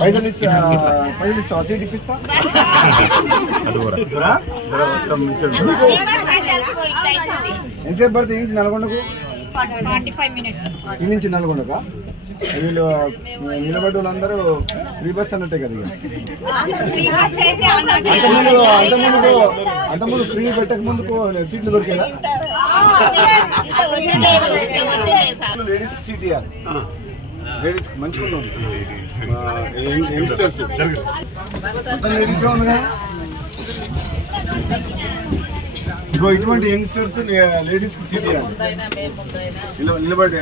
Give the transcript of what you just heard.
పైసలు ఇస్తా సీట్ ఇప్పిస్తా. ఎంతసేపు పడుతుంది ఇంచి నల్గొండకు? 45 minutes. ఈ నుంచి నల్గొండకా? వీళ్ళు నిలబడి వాళ్ళందరూ ఫ్రీ బస్ అన్నట్టే కదా. అంతకుముందు ఫ్రీ పెట్టక ముందుకు సీట్లు దొరికేదా? లేడీస్ సీట్ ఇవ్వాలి. లేడీస్ మంచిగా ఉన్నాం. యంగ్స్టర్స్ మొత్తం లేడీస్ ఉంది కదా. ఇంకో ఇటువంటి యంగ్స్టర్స్ లేడీస్ కి సీట్ ఇవ్వాలి. నిలబడి